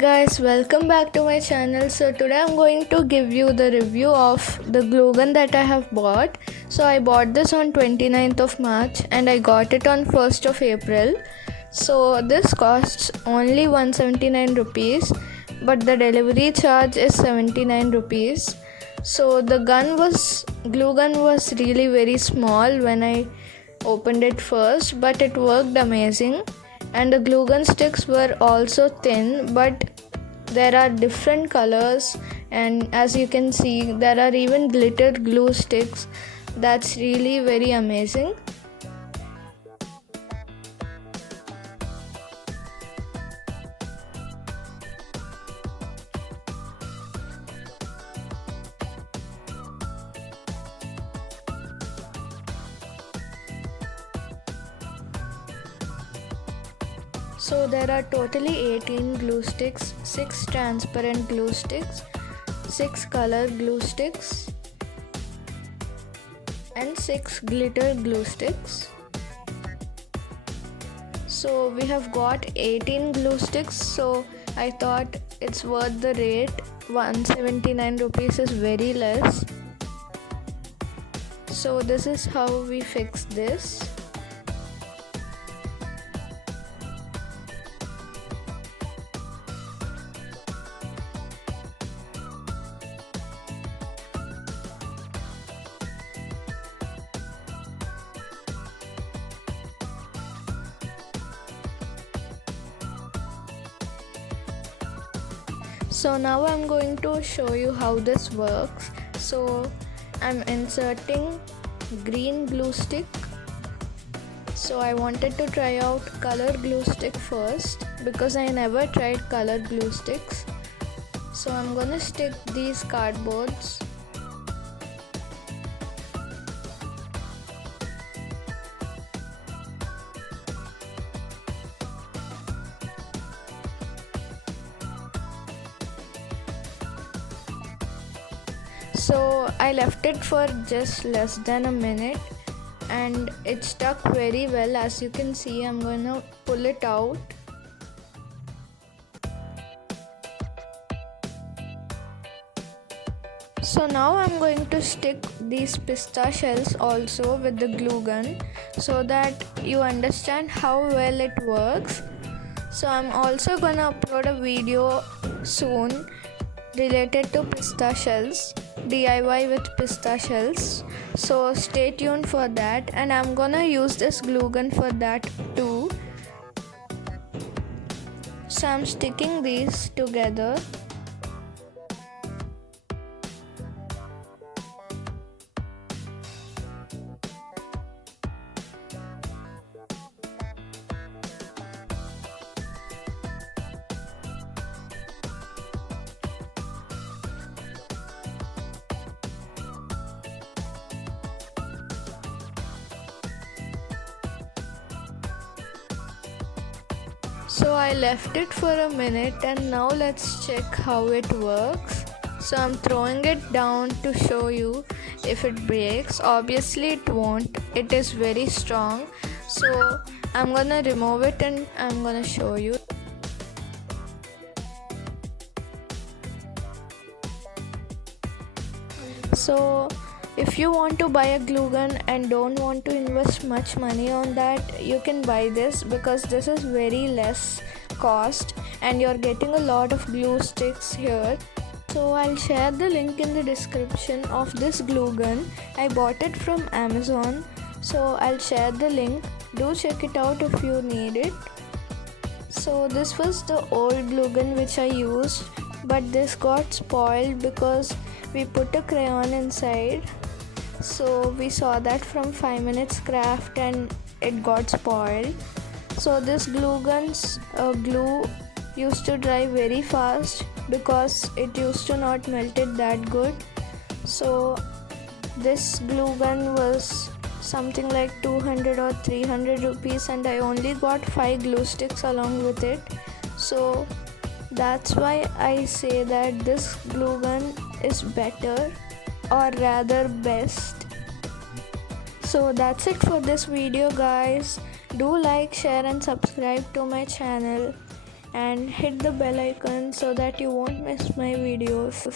guys, welcome back to my channel. So today I'm going to give you the review of the glue gun that I have bought. So I bought this on 29th of March and I got it on 1st of April. So this costs only 179 rupees, but the delivery charge is 79 rupees. So the glue gun was really very small when I opened it first, but it worked amazing. And the glue gun sticks were also thin, but there are different colors, and as you can see there are even glitter glue sticks. That's really very amazing. So there are totally 18 glue sticks, 6 transparent glue sticks, 6 color glue sticks and 6 glitter glue sticks. So we have got 18 glue sticks, so I thought it's worth the rate. 179 rupees is very less. So this is how we fix this. So now I'm going to show you how this works. So I'm inserting green glue stick. So I wanted to try out color glue stick first because I never tried color glue sticks. So I'm gonna stick these cardboards. So I left it for just less than a minute and it stuck very well. As you can see, I'm gonna pull it out. So now I'm going to stick these pista shells also with the glue gun so that you understand how well it works. So I'm also gonna upload a video soon related to pista shells, DIY with pista shells. So stay tuned for that, and I'm gonna use this glue gun for that too. So I'm sticking these together. So I left it for a minute and now let's check how it works. So I'm throwing it down to show you if it breaks. Obviously it won't, it is very strong. So I'm gonna remove it and I'm gonna show you. So if you want to buy a glue gun and don't want to invest much money on that, you can buy this because this is very less cost and you're getting a lot of glue sticks here. So I'll share the link in the description of this glue gun. I bought it from Amazon, so I'll share the link. Do check it out if you need it. So this was the old glue gun which I used, but this got spoiled because we put a crayon inside. So we saw that from 5 minutes craft and it got spoiled. So this glue gun's glue used to dry very fast because it used to not melt it that good. So this glue gun was something like 200 or 300 rupees and I only got 5 glue sticks along with it. So that's why I say that this glue gun is better, or rather best. So that's it for this video guys. Do like, share and subscribe to my channel. and hit the bell icon so that you won't miss my videos.